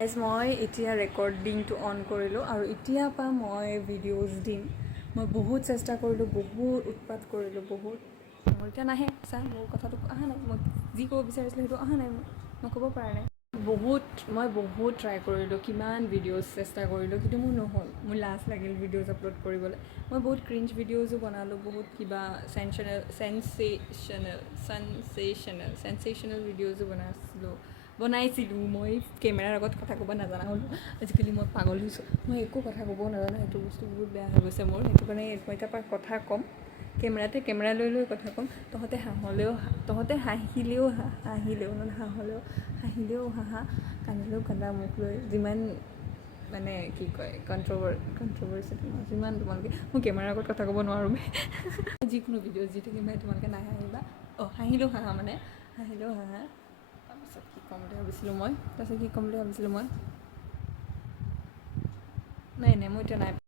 মই এতিয়া ৰেকৰ্ডিংটো অন কৰিলোঁ আৰু এতিয়াৰ পৰা মই ভিডিঅ'জ দিম। মই বহুত চেষ্টা কৰিলোঁ, বহুত উৎপাত কৰিলোঁ, মোৰ এতিয়া নাহে। মোৰ কথাটো অহা নাই, মই যি ক'ব বিচাৰিছিলোঁ সেইটো অহা নাই, মই ক'ব পৰা নাই। মই বহুত ট্ৰাই কৰিলোঁ, কিমান ভিডিঅ'জ চেষ্টা কৰিলোঁ, কিন্তু মোৰ নহ'ল। মোৰ লাজ লাগিল ভিডিঅ'জ আপলোড কৰিবলৈ। মই বহুত ক্ৰিঞ্জ ভিডিঅ'জো বনালোঁ, বহুত কিবা চেনচেশ্যনেল ভিডিঅ'জো বনাইছিলোঁ। মই কেমেৰাৰ আগত কথা ক'ব নাজানা হ'লোঁ। আজিকালি মই পাগল হৈছোঁ, মই একো কথা ক'বও নাজানো। সেইটো বস্তু বহুত বেয়া হৈ গৈছে মোৰ। সেইটো কাৰণে মই এতিয়া পৰা কথা ক'ম, কেমেৰা লৈ কথা ক'ম। তহঁতে হাঁহিলেও হাঁহা, কান্দিলেও কান্দা, মোক লৈ যিমান মানে কি কয় কণ্ট্ৰভাৰ্চি যিমান তোমালোকে, মই কেমেৰাৰ আগত কথা ক'ব নোৱাৰোঁ। যিকোনো ভিডিঅ' যি থাকিম তোমালোকে নাহাঁহিবা, হাঁহিলেও হাঁহা। তাৰপিছত কি ক'ম বুলি ভাবিছিলোঁ মই নাই মই এতিয়া নাই